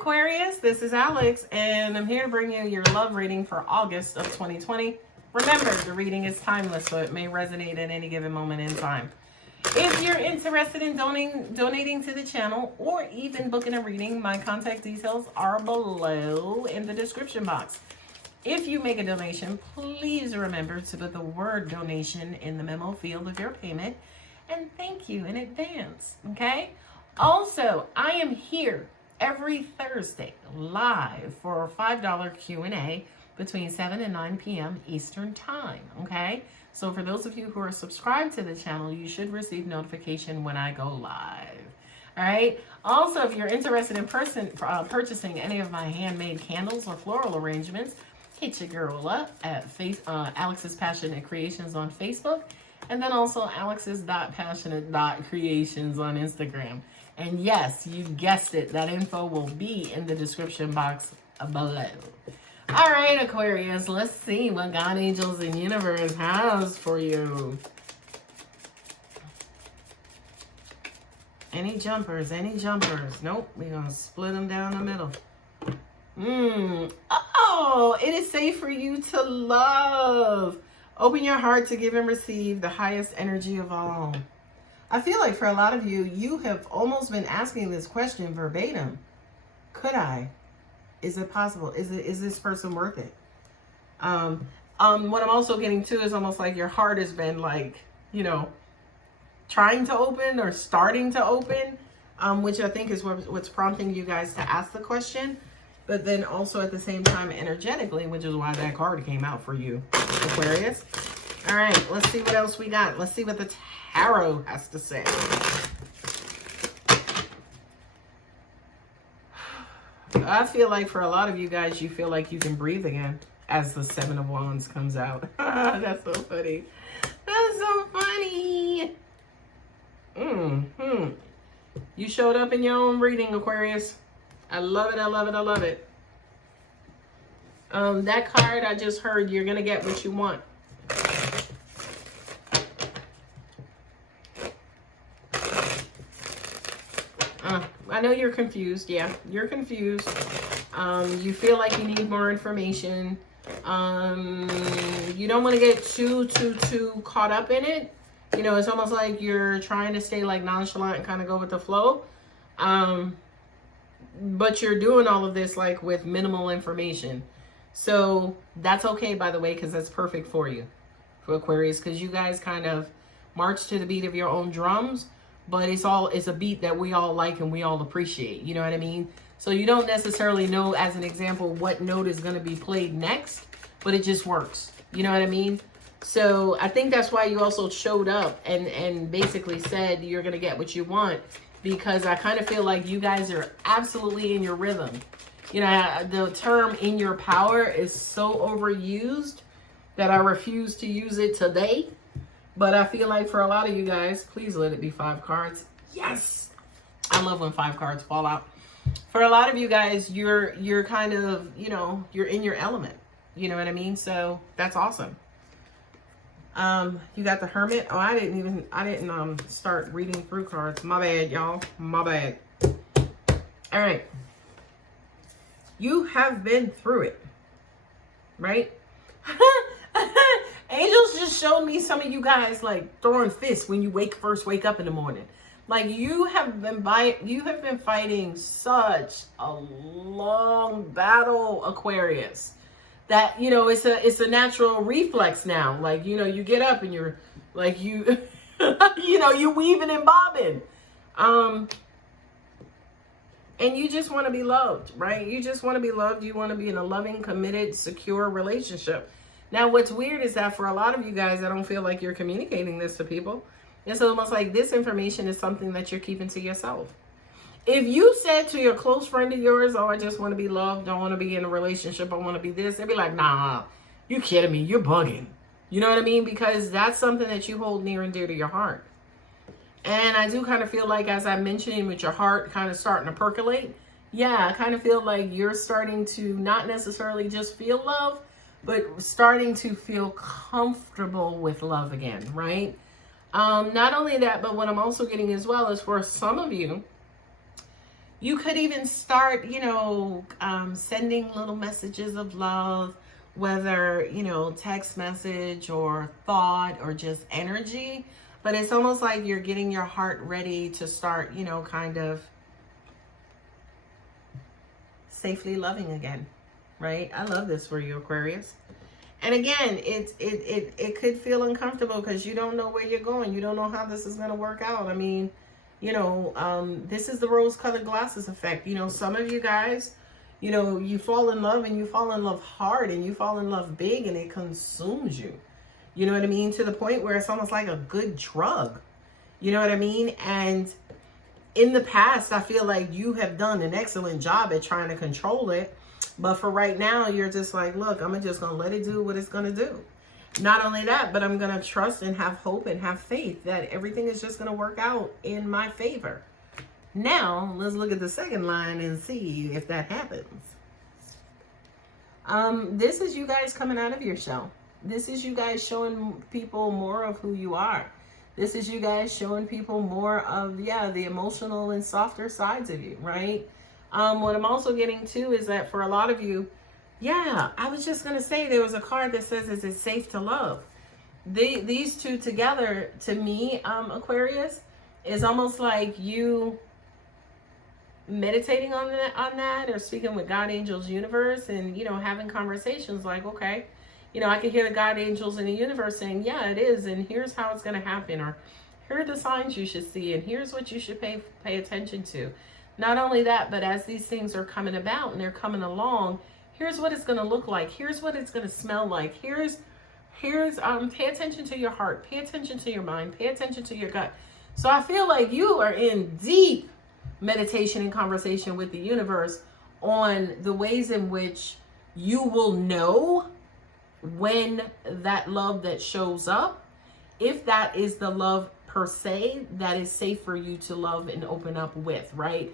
Aquarius, this is Alex, and I'm here to bring you your love reading for August of 2020. Remember, the reading is timeless, so it may resonate at any given moment in time. If you're interested in donating to the channel or even booking a reading, my contact details are below in the description box. If you make a donation, please remember to put the word donation in the memo field of your payment, and thank you in advance, okay? Also, I am here every Thursday live for a $5 Q&A between 7 and 9 p.m. Eastern Time, okay? So for those of you who are subscribed to the channel, you should receive notification when I go live, all right? Also, if you're interested in purchasing any of my handmade candles or floral arrangements, hit your girl up at Alex's Passionate Creations on Facebook, and then also alex's.passionate.creations on Instagram. And yes, you guessed it, that info will be in the description box below. All right, Aquarius, let's see what God, angels, and universe has for you. Any jumpers? Any jumpers? Nope, we're going to split them down the middle. Oh, it is safe for you to love. Open your heart to give and receive the highest energy of all. I feel like for a lot of you, you have almost been asking this question verbatim. Could I? Is it possible? Is this person worth it? What I'm also getting to is almost like your heart has been like, you know, trying to open or starting to open, which I think is what's prompting you guys to ask the question. But then also at the same time energetically, which is why that card came out for you, Aquarius. All right, let's see what else we got. Let's see what the tarot has to say. I feel like for a lot of you guys, you feel like you can breathe again as the Seven of Wands comes out. That's so funny. That's so funny. You showed up in your own reading, Aquarius. I love it. I love it. I love it. That card I just heard, you're going to get what you want. I know you're confused. Yeah, you're confused. You feel like you need more information. You don't want to get too caught up in it. You know, it's almost like you're trying to stay like nonchalant and kind of go with the flow. But you're doing all of this like with minimal information. So that's okay, by the way, because that's perfect for you, for Aquarius, because you guys kind of march to the beat of your own drums. But it's a beat that we all like and we all appreciate. You know what I mean? So you don't necessarily know, as an example, what note is going to be played next, but it just works. You know what I mean? So I think that's why you also showed up and basically said you're going to get what you want, because I kind of feel like you guys are absolutely in your rhythm. You know, the term "in your power" is so overused that I refuse to use it today. But I feel like for a lot of you guys, please let it be 5 cards. Yes. I love when 5 cards fall out. For a lot of you guys, you're kind of, you know, you're in your element. You know what I mean? So that's awesome. You got the Hermit. Oh, I didn't start reading through cards. My bad, y'all. My bad. All right. You have been through it. Right? Angels just showed me some of you guys like throwing fists when you first wake up in the morning. Like you have been fighting such a long battle, Aquarius, that, you know, it's a natural reflex now. Like, you know, you get up and you're like, you know, you're weaving and bobbing. And you just want to be loved, right? You just want to be loved. You want to be in a loving, committed, secure relationship. Now, what's weird is that for a lot of you guys, I don't feel like you're communicating this to people. It's almost like this information is something that you're keeping to yourself. If you said to your close friend of yours, oh, I just want to be loved, don't want to be in a relationship, I want to be this, they'd be like, nah, you kidding me, you're bugging. You know what I mean? Because that's something that you hold near and dear to your heart. And I do kind of feel like, as I mentioned, with your heart kind of starting to percolate, yeah, I kind of feel like you're starting to not necessarily just feel love, but starting to feel comfortable with love again, right? Not only that, but what I'm also getting as well is for some of you, You could even start, sending little messages of love, whether, text message or thought or just energy. But it's almost like you're getting your heart ready to start, kind of safely loving again, right? I love this for you, Aquarius. And again, it could feel uncomfortable because you don't know where you're going. You don't know how this is going to work out. I mean, this is the rose-colored glasses effect. Some of you guys, you fall in love and you fall in love hard and you fall in love big and it consumes you. You know what I mean? To the point where it's almost like a good drug. You know what I mean? And in the past, I feel like you have done an excellent job at trying to control it. But for right now, you're just like, look, I'm just going to let it do what it's going to do. Not only that, but I'm going to trust and have hope and have faith that everything is just going to work out in my favor. Now, let's look at the second line and see if that happens. This is you guys coming out of your shell. This is you guys showing people more of who you are. This is you guys showing people more of, the emotional and softer sides of you, right? What I'm also getting to is that for a lot of you, I was just going to say there was a card that says, is it safe to love? These two together, to me, Aquarius, is almost like you meditating on that or speaking with God, angels, universe, and, having conversations like, okay, I can hear the God, angels in the universe saying, yeah, it is, and here's how it's going to happen, or here are the signs you should see, and here's what you should pay attention to. Not only that, but as these things are coming about and they're coming along, here's what it's going to look like. Here's what it's going to smell like. Here's pay attention to your heart, pay attention to your mind, pay attention to your gut. So I feel like you are in deep meditation and conversation with the universe on the ways in which you will know when that love that shows up, if that is the love per se that is safe for you to love and open up with, right?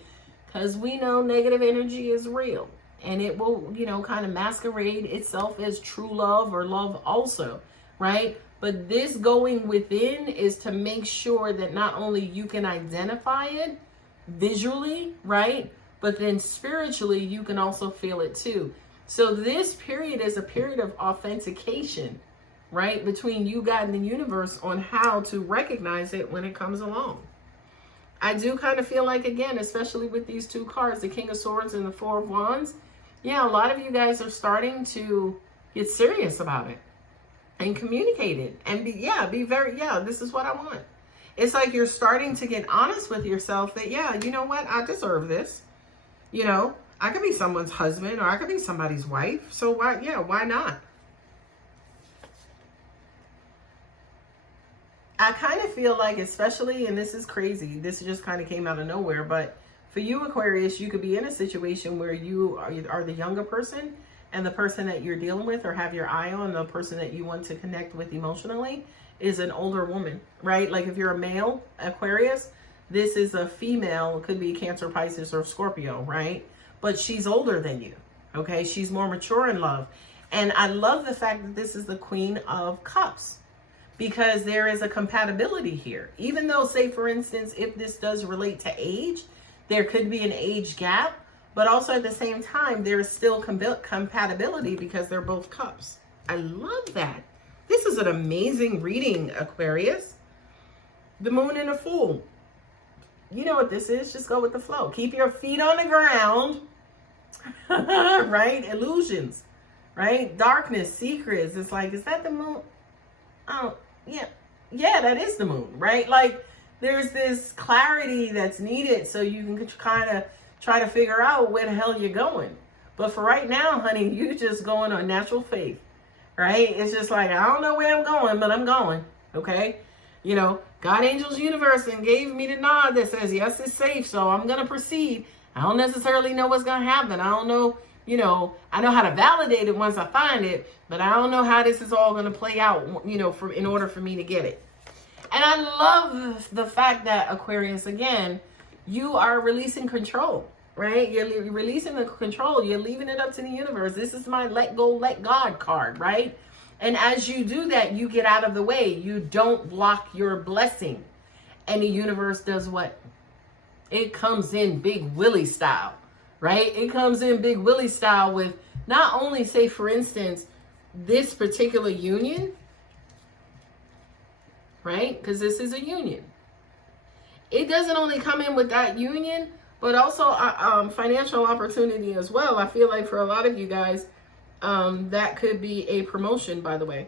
Because we know negative energy is real and it will, kind of masquerade itself as true love or love also, right? But this going within is to make sure that not only you can identify it visually, right? But then spiritually, you can also feel it too. So this period is a period of authentication, right? Between you, God, and the universe on how to recognize it when it comes along. I do kind of feel like, again, especially with these two cards, the King of Swords and the Four of Wands, a lot of you guys are starting to get serious about it and communicate it and be very, this is what I want. It's like you're starting to get honest with yourself that, you know what, I deserve this. I could be someone's husband or I could be somebody's wife. So why not? I kind of feel like, especially, and this is crazy, this just kind of came out of nowhere, but for you, Aquarius, you could be in a situation where you are the younger person and the person that you're dealing with or have your eye on, the person that you want to connect with emotionally, is an older woman, right? Like if you're a male Aquarius, this is a female, could be Cancer, Pisces, or Scorpio, right? But she's older than you, okay? She's more mature in love. And I love the fact that this is the Queen of Cups, because there is a compatibility here. Even though, say for instance, if this does relate to age, there could be an age gap, but also at the same time, there is still compatibility because they're both cups. I love that. This is an amazing reading, Aquarius. The Moon and the Fool. You know what this is. Just go with the flow. Keep your feet on the ground. Right? Illusions. Right? Darkness, secrets. It's like, is that the moon? Oh, yeah. Yeah, that is the moon, right? Like, there's this clarity that's needed so you can kind of try to figure out where the hell you're going. But for right now, honey, you just going on natural faith, right? It's just like, I don't know where I'm going, but I'm going, okay? God, angels, universe, and gave me the nod that says, yes, it's safe, so I'm going to proceed. I don't necessarily know what's going to happen. I don't know, I know how to validate it once I find it, but I don't know how this is all going to play out, in order for me to get it. And I love the fact that, Aquarius, again, you are releasing control, right? You're releasing the control. You're leaving it up to the universe. This is my let go, let God card, right? And as you do that, you get out of the way. You don't block your blessing. And the universe does what? It comes in Big Willie style, right? It comes in Big Willie style with not only, say, for instance, this particular union, right? Because this is a union. It doesn't only come in with that union, but also financial opportunity as well. I feel like for a lot of you guys, that could be a promotion, by the way.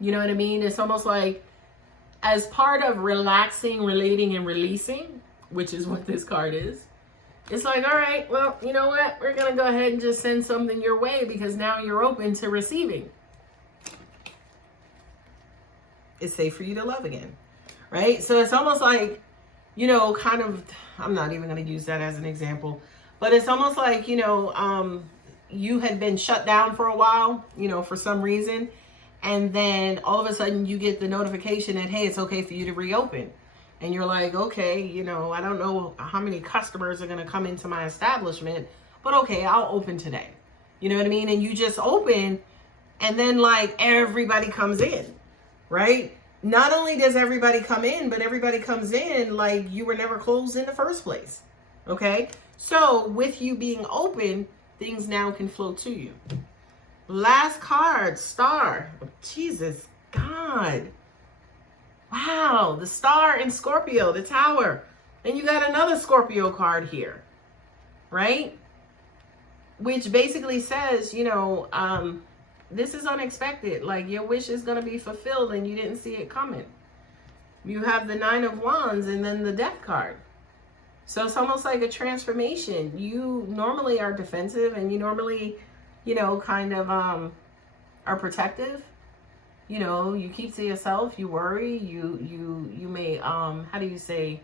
You know what I mean? It's almost like as part of relaxing, relating, and releasing, which is what this card is. It's like, all right, well, you know what? We're going to go ahead and just send something your way because now you're open to receiving. It's safe for you to love again, right? So it's almost like, you know, kind of, I'm not even going to use that as an example, but it's almost like, you know, you had been shut down for a while, you know, for some reason. And then all of a sudden you get the notification that, hey, it's okay for you to reopen. And you're like, okay, you know, I don't know how many customers are going to come into my establishment, but okay, I'll open today. You know what I mean? And you just open and then like everybody comes in, right? Not only does everybody come in, but everybody comes in like you were never closed in the first place. Okay. So with you being open, things now can flow to you. Last card, Star. Jesus, God. Wow, the Star in Scorpio, the Tower. And you got another Scorpio card here, right? Which basically says, you know, this is unexpected. Like your wish is going to be fulfilled and you didn't see it coming. You have the Nine of Wands and then the Death card. So it's almost like a transformation. You normally are defensive and you normally, you know, kind of are protective. You know, you keep to yourself, you worry, you may, how do you say,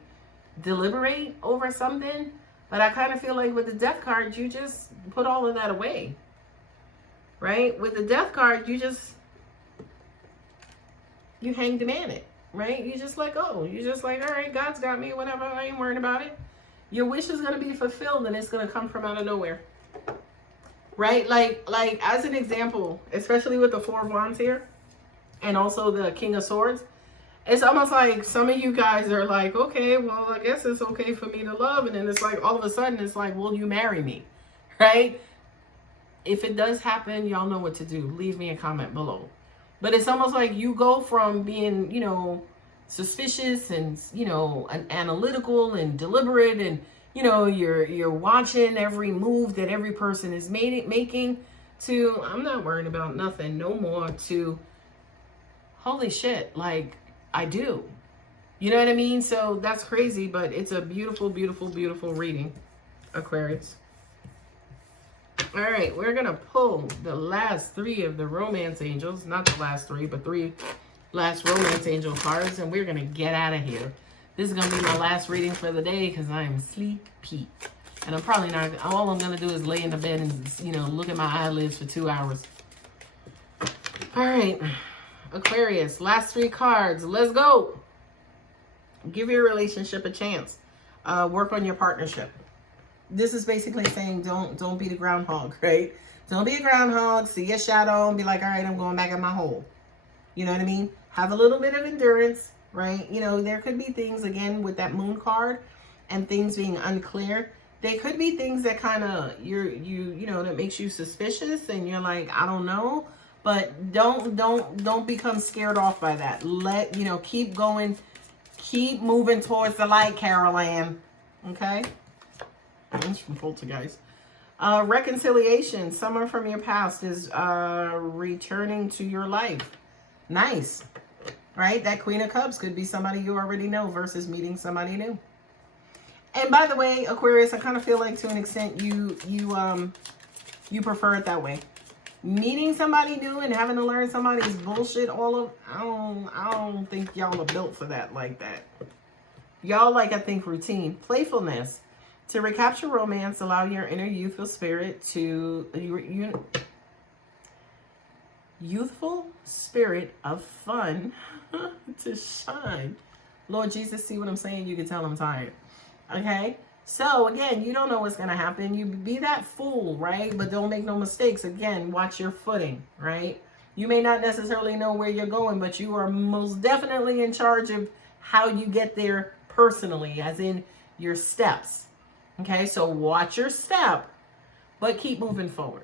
deliberate over something. But I kind of feel like with the Death card, you just put all of that away, right? With the Death card, you hang demand it, right? You just let go. You just like, all right, God's got me, whatever, I ain't worrying about it. Your wish is going to be fulfilled and it's going to come from out of nowhere, right? Like as an example, especially with the Four of Wands here, and also the King of Swords, it's almost like some of you guys are like, okay, well, I guess it's okay for me to love. And then it's like, all of a sudden, it's like, will you marry me? Right? If it does happen, y'all know what to do. Leave me a comment below. But it's almost like you go from being, you know, suspicious and, you know, analytical and deliberate. And, you know, you're watching every move that every person is making to, I'm not worrying about nothing no more, to, holy shit, like, I do. You know what I mean? So that's crazy, but it's a beautiful, beautiful, beautiful reading, Aquarius. All right, we're going to pull the last three of the romance angels. Not the last three, but three last romance angel cards, and we're going to get out of here. This is going to be my last reading for the day because I am sleepy. And I'm probably not, all I'm going to do is lay in the bed and, you know, look at my eyelids for 2 hours. All right. Aquarius, last three cards. Let's go. Give your relationship a chance. Work on your partnership. This is basically saying don't be the groundhog, right? Don't be a groundhog. See your shadow and be like, all right, I'm going back in my hole. You know what I mean? Have a little bit of endurance, right? You know, there could be things, again, with that Moon card and things being unclear. They could be things that kind of, you know, that makes you suspicious and you're like, I don't know. But don't become scared off by that. You know, keep going, keep moving towards the light, Carol Ann. Okay? That's from Poltergeist. Reconciliation. Someone from your past is returning to your life. Nice. Right? That Queen of Cups could be somebody you already know versus meeting somebody new. And by the way, Aquarius, I kind of feel like to an extent you prefer it that way. Meeting somebody new and having to learn somebody's bullshit I don't think y'all are built for that like that. Y'all like, I think, routine. Playfulness. To recapture romance, allow your inner youthful spirit to youthful spirit of fun to shine. Lord Jesus, see what I'm saying? You can tell I'm tired. Okay? So, again, you don't know what's going to happen. You be that fool, right? But don't make no mistakes. Again, watch your footing, right? You may not necessarily know where you're going, but you are most definitely in charge of how you get there personally. As in, your steps. Okay, so watch your step, but keep moving forward.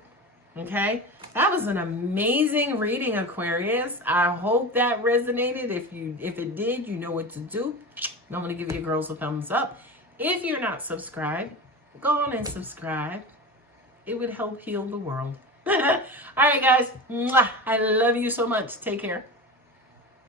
Okay, that was an amazing reading, Aquarius. I hope that resonated. If it did, you know what to do. I'm going to give you girls a thumbs up. If you're not subscribed, go on and subscribe. It would help heal the world. All right, guys. Mwah. I love you so much. Take care.